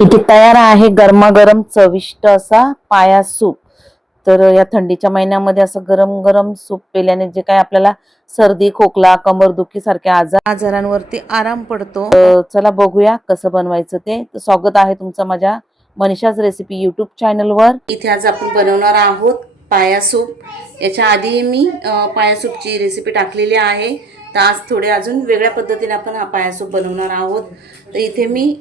इथे तयार आहे गरमागरम चविष्ट असा पाया सूप। तर या थंडीच्या महिन्यामध्ये असं गरम गरम सूप पिल्याने जे काय आपल्याला सर्दी खोकला कंबरदुखी सारख्या आजारांवरती आराम पडतो। चला बघूया कसं बनवायचं ते। स्वागत आहे तुमचं माझ्या मनीषाज रेसिपी युट्यूब चॅनलवर। इथे आज आपण बनवणार आहोत पाया सूप। याच्या आधी मी पाया सूपची रेसिपी टाकलेली आहे, तर आज थोडे अजून वेगळ्या पद्धतीने आपण हा पाया सूप बनवणार आहोत। तर इथे मी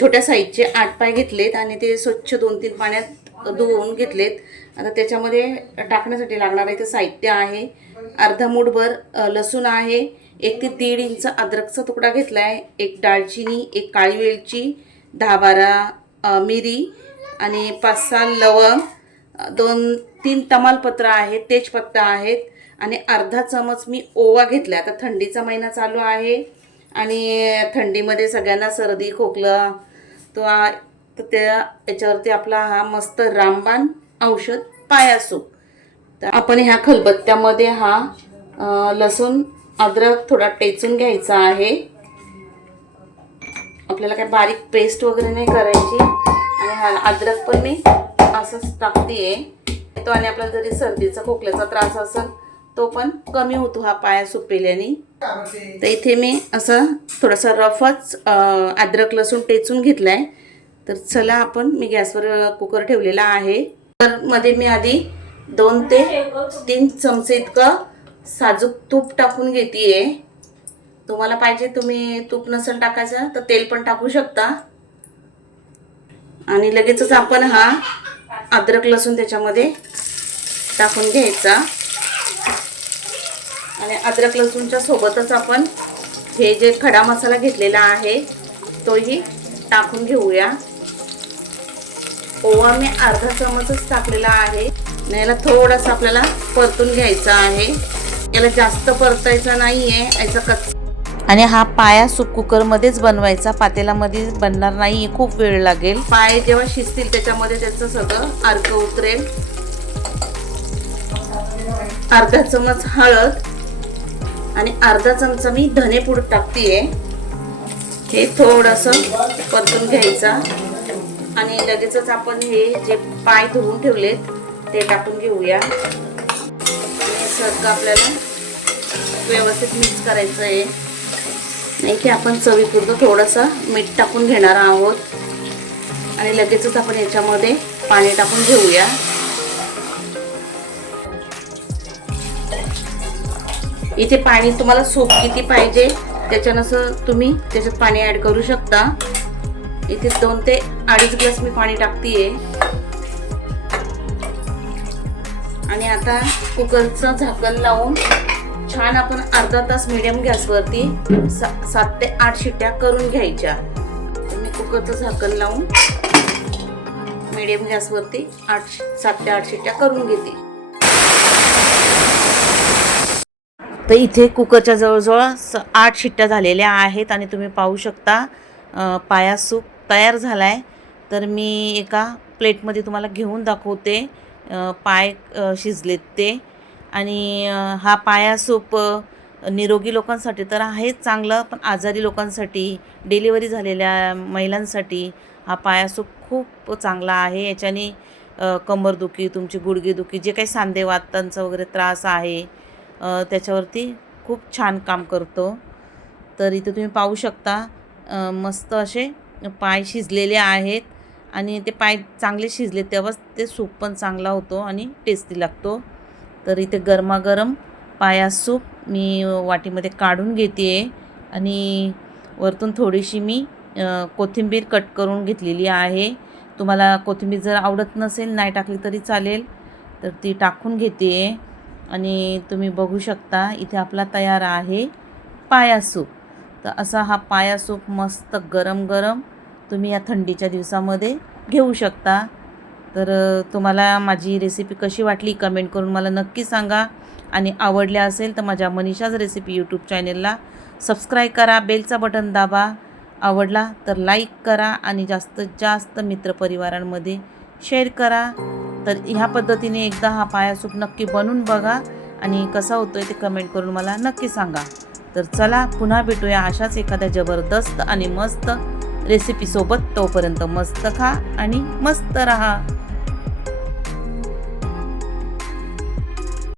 छोट्या साईजचे 8 पाय घेतलेत आणि ते स्वच्छ 2-3 पाण्यात धुवून घेतलेत। आता त्याच्यामध्ये टाकण्यासाठी लागणारे ते साहित्य आहे, अर्धा मूठभर लसूण आहे, 1 ते 1.5 इंच अद्रकचा तुकडा घेतलाय, 1 दालचिनी, 1 काळी वेलची, 10-12 मिरी आणि 5-6 लवंग, 2-3 तमालपत्र आहेत, तेजपत्ता आहेत आणि अर्धा चमच मी ओवा घेतला। आता थंडीचा महिना चालू आहे आणि थंडीमध्ये सगळ्यांना सर्दी खोकला तर याच्यावरती आपला हा मस्त रामबाण औषध पाया सूप। तर आपण ह्या खलबत्त्यामध्ये हा लसूण अद्रक थोडा टेचून घ्यायचा आहे। आपल्याला काय बारीक पेस्ट वगैरे नाही करायची आणि हा अद्रक पण मी असंच टाकतेय तो, आणि आपल्याला जरी सर्दीचा खोकल्याचा त्रास असेल तो पण कमी होतो हा पाया सूप पिल्याने। तर इथे मी असं थोडासा रफच अद्रक लसूण टेचून घेतलाय। तर चला मी गॅसवर कुकर ठेवलेला आहे। तर मध्ये मी आधी 2 ते 3 चमचे इतकं साजूक तूप टाकून घेतेय। तुम्हाला पाहिजे तुम्ही तूप नसेल टाकायचं तर तेल पण टाकू शकता। आणि लगेचच आपण हा अद्रक लसूण त्याच्यामध्ये टाकून घ्यायचा आणि अद्रक लसूणच्या सोबतच आपण हे जे खडा मसाला घेतलेला आहे तोही टाकून घेऊया। ओवा मी अर्धा चमचच टाकलेला आहे। याला थोडासा आपल्याला परतून घ्यायचा आहे, याला जास्त परतायचा नाहीये, याचा कच्चा। आणि हा पाया सूप कुकर मध्येच बनवायचा, पातेल्यामध्ये बनणार नाही, खूप वेळ लागेल। पाय जेव्हा शिजतील त्याच्यामध्ये त्याचं सगळं अर्क उतरेल। अर्धा चमच हळद आणि अर्धा चमचा मी धनेपूड टाकतेय। हे थोडंसं परतून घ्यायचा आणि लगेचच आपण हे जे पाय धुवून ठेवलेत ते टाकून घेऊया। आणि सगळं आपल्याला व्यवस्थित मिक्स करायचं आहे, नाही की आपण चवीपुरतं थोडंसं मीठ टाकून घेणार आहोत आणि लगेचच आपण याच्यामध्ये पाणी टाकून घेऊया। इथे पाणी तुम्हाला सूप किती पाहिजे त्याच्यानुसार तुम्ही त्याच्यात पाणी ऍड करू शकता। इथे 2 ते 2.5 ग्लास मी पाणी टाकतेय आणि आता कुकरचं झाकण लावून छान आपण अर्धा तास मीडियम गॅसवरती 7 ते 8 शिट्ट्या करून घ्यायच्या। मी कुकरचं झाकण लावून मीडियम गॅसवरती 7 ते 8 शिट्ट्या करून घेते। तर इथे कुकरच्या जवळजवळ 8 शिट्ट्या झालेल्या आहेत आणि तुम्ही पाहू शकता पाया सूप तयार झालाय। तर मी एका प्लेटमध्ये तुम्हाला घेऊन दाखवते पाय शिजलेत ते। आणि हा पाया सूप निरोगी लोकांसाठी तर आहेच चांगलं, पण आजारी लोकांसाठी, डिलिव्हरी झालेल्या महिलांसाठी हा पाया सूप खूप चांगला आहे। याच्याने कंबरदुखी, तुमची गुडघेदुखी, जे काही सांधेवातांचा वगैरे त्रास आहे त्याच्यावरती खूप छान काम करतो। तर इथे तुम्ही पाहू शकता मस्त असे पाय शिजलेले आहेत आणि ते पाय चांगले शिजले तेव्हाच ते सूप पण चांगला होतो आणि टेस्टी लागतो। तर इथे गरमागरम पाया सूप मी वाटीमध्ये काढून घेते आणि वरतून थोडीशी मी कोथिंबीर कट करून घेतलेली आहे। तुम्हाला कोथिंबीर जर आवडत नसेल नाही टाकली तरी चालेल, तर ती टाकून घेते। आणि तुम्ही बघू शकता इथे आपला तयार आहे पाया सूप। तर असा हा पाया सूप मस्त गरम गरम तुम्ही या थंडीच्या दिवसामध्ये घेऊ शकता। तर तुम्हाला माझी रेसिपी कशी वाटली कमेंट करून मला नक्की सांगा आणि आवडल्या असेल तर माझ्या मनीषाज रेसिपी यूट्यूब चॅनलला सबस्क्राईब करा, बेलचा बटन दाबा, आवडला तर लाईक करा आणि जास्तीत जास्त मित्रपरिवारांमध्ये शेअर करा। तर ह्या पद्धतीने एकदा हा पाया सूप नक्की बनवून बघा आणि कसा होतोय ते कमेंट करून मला नक्की सांगा। तर चला पुन्हा भेटूया अशाच एखाद्या जबरदस्त आणि मस्त रेसिपीसोबत. तोपर्यंत मस्त खा आणि मस्त रहा.